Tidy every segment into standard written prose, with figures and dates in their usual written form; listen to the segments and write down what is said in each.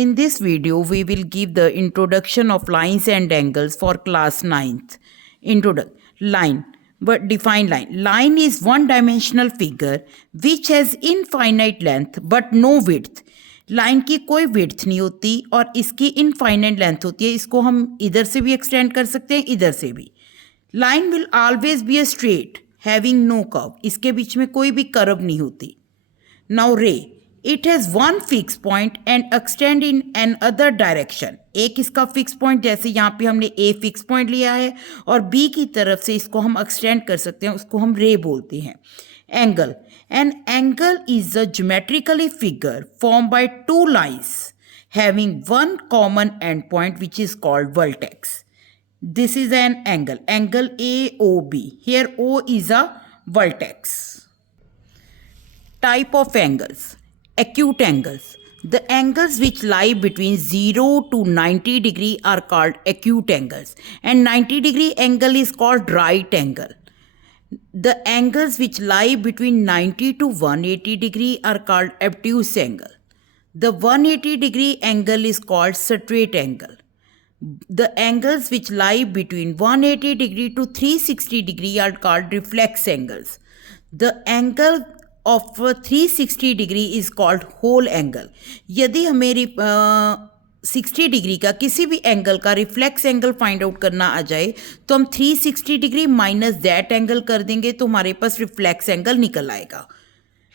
In this video, we will give the introduction of lines and angles for class 9th. Line. But define line. Line is one-dimensional figure which has infinite length but no width. Line की कोई width नहीं होती और इसकी infinite length होती है. इसको हम इधर से भी एक्सटेंड कर सकते हैं, इधर से भी. Line will always be a straight having no curve. इसके बीच में कोई भी कर्व नहीं होती. नाउ रे, it has one fix point and extend in an other direction. एक इसका फिक्स पॉइंट, जैसे यहाँ पे हमने ए फिक्स पॉइंट लिया है और बी की तरफ से इसको हम एक्सटेंड कर सकते हैं, उसको हम रे बोलते हैं. Angle. An angle is a geometrically figure formed by two lines having one common endpoint which is called vertex. This is an angle, angle AOB. Here O is a vertex. Type of angles. Acute angles. The angles which lie between 0 to 90 degree are called acute angles, and 90 degree angle is called right angle. The angles which lie between 90 to 180 degree are called obtuse angle. The 180 degree angle is called straight angle. The angles which lie between 180 degree to 360 degree are called reflex angles. The angle of 360 degree is called whole angle. यदि हमें 60 degree का किसी भी angle का reflex angle find out करना आ जाए तो हम 360 डिग्री माइनस दैट एंगल कर देंगे तो हमारे पास रिफ्लेक्स एंगल निकल आएगा.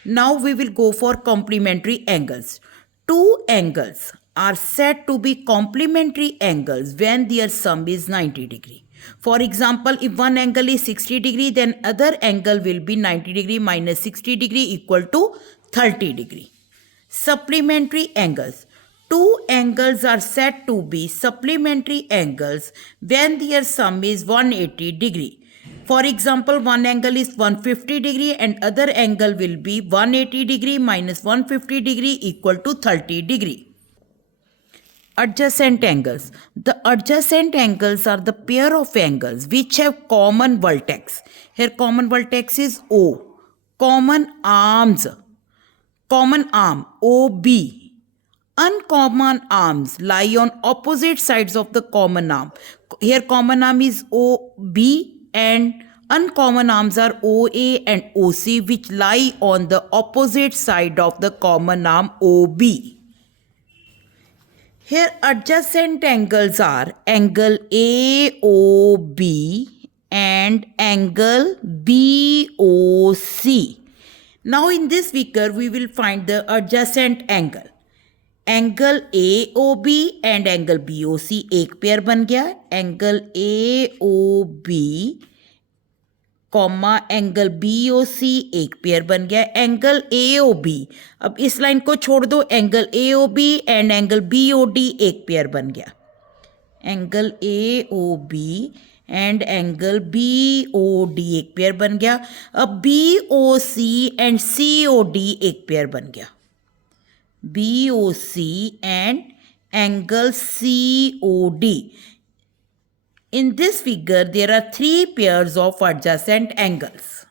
Now we will go for complementary angles. Two angles are said to be complementary angles when their sum is 90 degree. For example, if one angle is 60 degree, then other angle will be 90 degree minus 60 degree equal to 30 degree. Supplementary angles. Two angles are said to be supplementary angles when their sum is 180 degree. For example, one angle is 150 degree and other angle will be 180 degree minus 150 degree equal to 30 degree. Adjacent angles. The adjacent angles are the pair of angles which have common vertex. Here common vertex is O. Common arms. Common arm OB. Uncommon arms lie on opposite sides of the common arm. Here common arm is OB and uncommon arms are OA and OC, which lie on the opposite side of the common arm OB. Here adjacent angles are angle AOB and angle BOC. Now in this figure we will find the adjacent angle. Angle AOB and angle BOC एक pair बन गया. Angle AOB comma angle BOC एक pair बन गया. Angle AOB, अब इस line को छोड़ दो, angle AOB and angle BOD एक पेयर बन गया. Angle AOB and angle BOD एक पेयर बन गया. अब BOC एंड COD एक पेयर बन गया. BOC and angle COD. In this figure, there are three pairs of adjacent angles.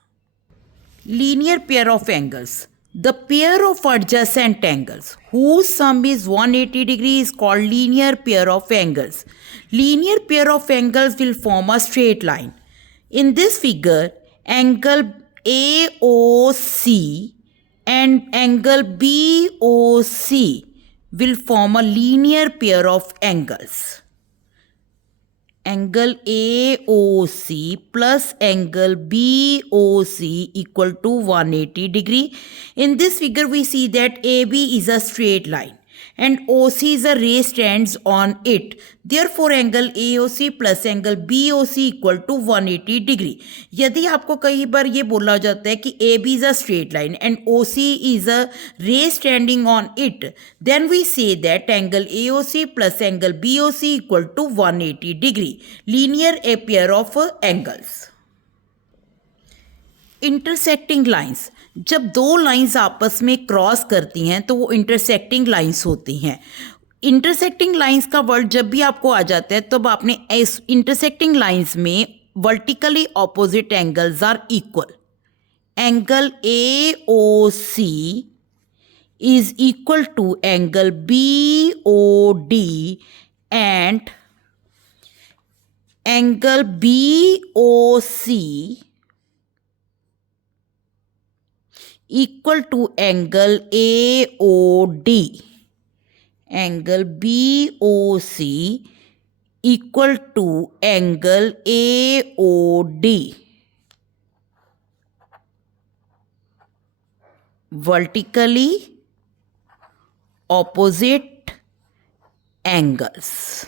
Linear pair of angles. The pair of adjacent angles whose sum is 180 degree is called linear pair of angles. Linear pair of angles will form a straight line. In this figure, angle AOC and angle BOC will form a linear pair of angles. Angle AOC plus angle BOC equal to 180 degree. In this figure we see that AB is a straight line and OC is a ray stands on it. Therefore angle AOC plus angle BOC equal to 180 degree. यदि आपको कई बार ये बोला जाता है कि AB is a straight line and OC is a ray standing on it, then we say that angle AOC plus angle BOC equal to 180 degree. Linear a pair of angles. Intersecting lines. जब दो lines आपस में cross करती हैं तो वो intersecting lines होती हैं. इंटरसेक्टिंग लाइंस का वर्ड जब भी आपको आ जाता है तब आपने इस इंटरसेक्टिंग लाइंस में vertically opposite angles are equal. Angle AOC is equal to angle BOD and angle BOC equal to angle AOD. Angle BOC equal to angle AOD. Vertically opposite angles.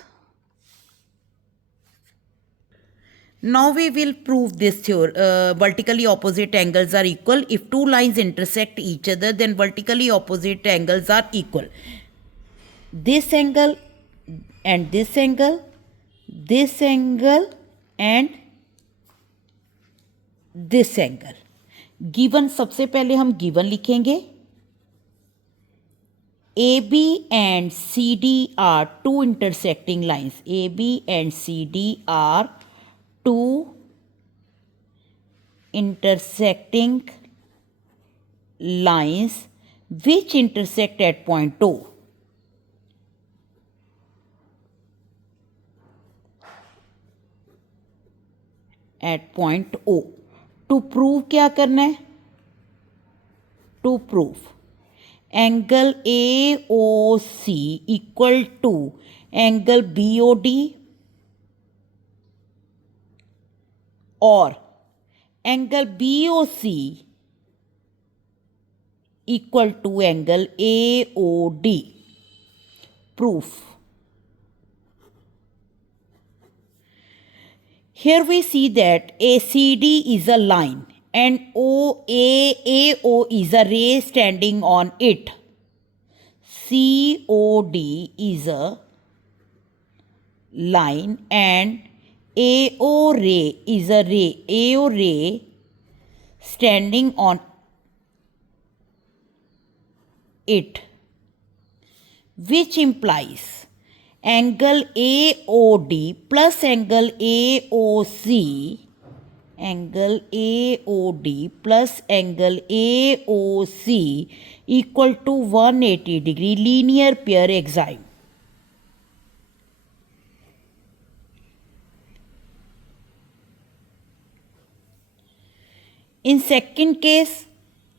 Now we will prove this theory. Vertically opposite angles are equal. If two lines intersect each other, then vertically opposite angles are equal. This angle and this angle and this angle. Given, सबसे पहले हम given लिखेंगे. AB and CD are two intersecting lines. AB and CD are two intersecting lines which intersect at point O. At point O. To prove क्या करना है? To prove angle AOC equal to angle BOD or angle BOC equal to angle AOD. Proof. Here we see that ACD is a line and AO is a ray standing on it. COD is a line and AO ray is a ray standing on it, which implies angle AOD plus angle AOC, angle AOD plus angle AOC equal to 180 degree linear pair axiom. In second case,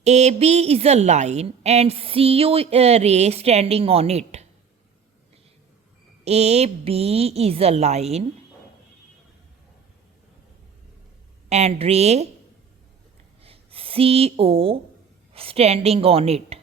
AB is a line and CO a ray standing on it. AB is a line and ray CO standing on it.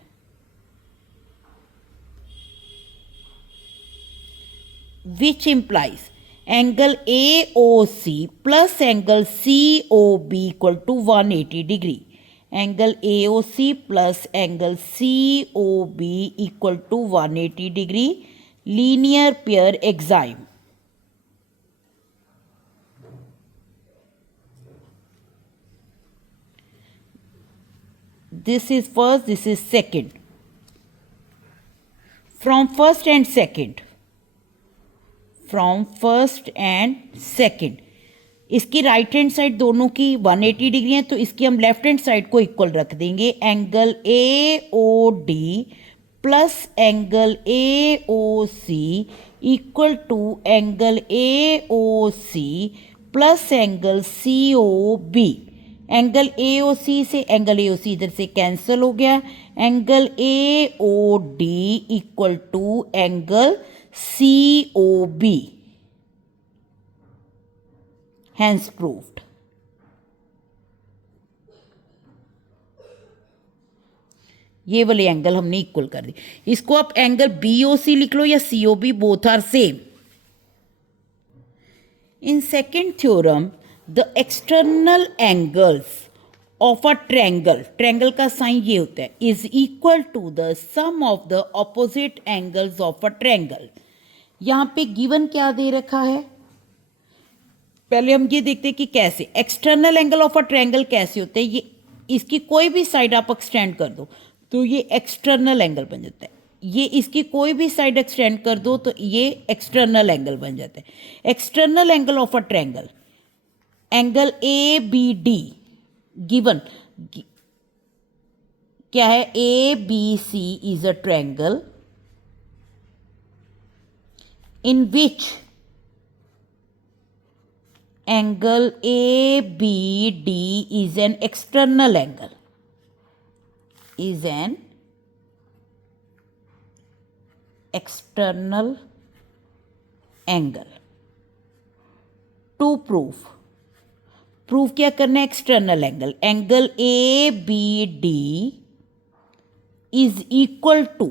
Which implies angle AOC plus angle COB equal to 180 degree. Angle AOC plus angle COB equal to 180 degree. Linear pair axiom. This is first, this is second. From first and second. इसकी right hand side दोनों की 180 degree है, तो इसकी हम left hand side को equal रख देंगे. Angle AOD plus angle AOC equal to angle AOC plus angle COB. Angle AOC से एंगल AOC इधर से कैंसिल हो गया. Angle AOD equal to angle COB. Hence proved. ये वाले एंगल हमने इक्वल कर दी. इसको आप एंगल BOC लिख लो या COB, both are same. In second theorem, the external angles of a triangle का साइन ये होता है, is equal to the sum of the opposite angles of a triangle. यहाँ पे गिवन क्या दे रखा है, पहले हम ये देखते हैं कि कैसे external angle of a triangle कैसे होते हैं. ये इसकी कोई भी साइड आप एक्सटेंड कर दो तो ये एक्सटर्नल एंगल बन जाता है. ये इसकी कोई भी साइड एक्सटेंड कर दो तो ये एक्सटर्नल एंगल बन जाता है. External angle of a triangle, angle ABD given, क्या है, a b c is a triangle in which angle ABD is an external angle, is an external angle. To prove क्या करना है, external angle, angle a b d is equal to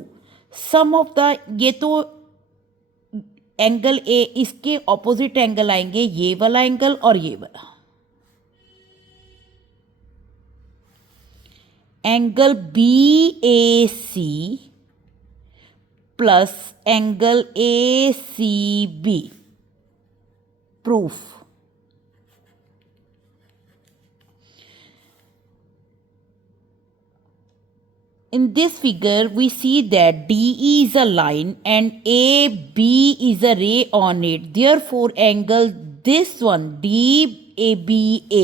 sum of the, ये तो angle A, इसके opposite angle आएंगे ये वाला angle और ये वाला, angle b a c plus angle a c b. Proof, in this figure we see that DE is a line and AB is a ray on it. Therefore angle this one DABA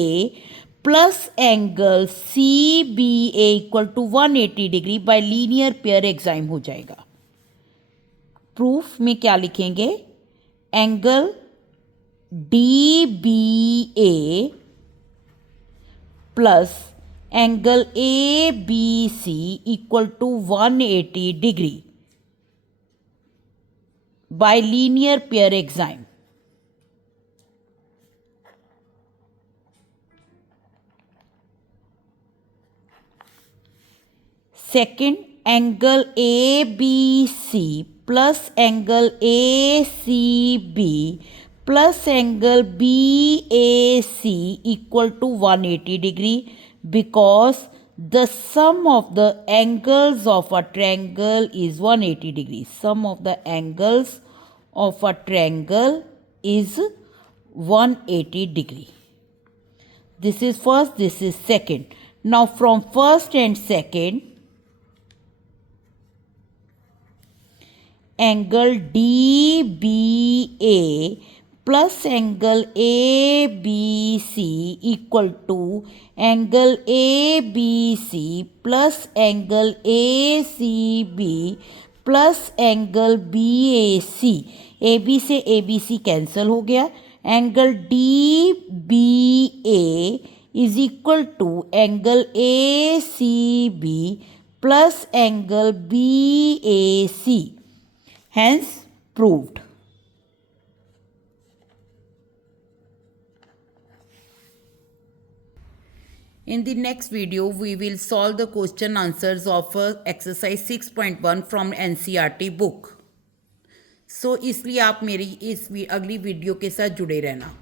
plus angle CBA equal to 180 degree by linear pair exime हो जाएगा. Proof में क्या लिखेंगे, angle DBA plus angle a b c equal to 180 degree by linear pair axiom. Second, angle a b c plus angle a c b plus angle b a c equal to 180 degree because the sum of the angles of a triangle is 180 degrees. Sum of the angles of a triangle is 180 degree. This is first, this is second. Now from first and second, angle DBA plus angle ABC equal to angle ABC plus angle ACB plus angle BAC. AB से ABC cancel हो गया. Angle DBA is equal to angle ACB plus angle BAC. Hence proved. In the next video, we will solve the question answers of exercise 6.1 from NCERT book. So इसलिए आप मेरी इस अगली video के साथ जुड़े रहना.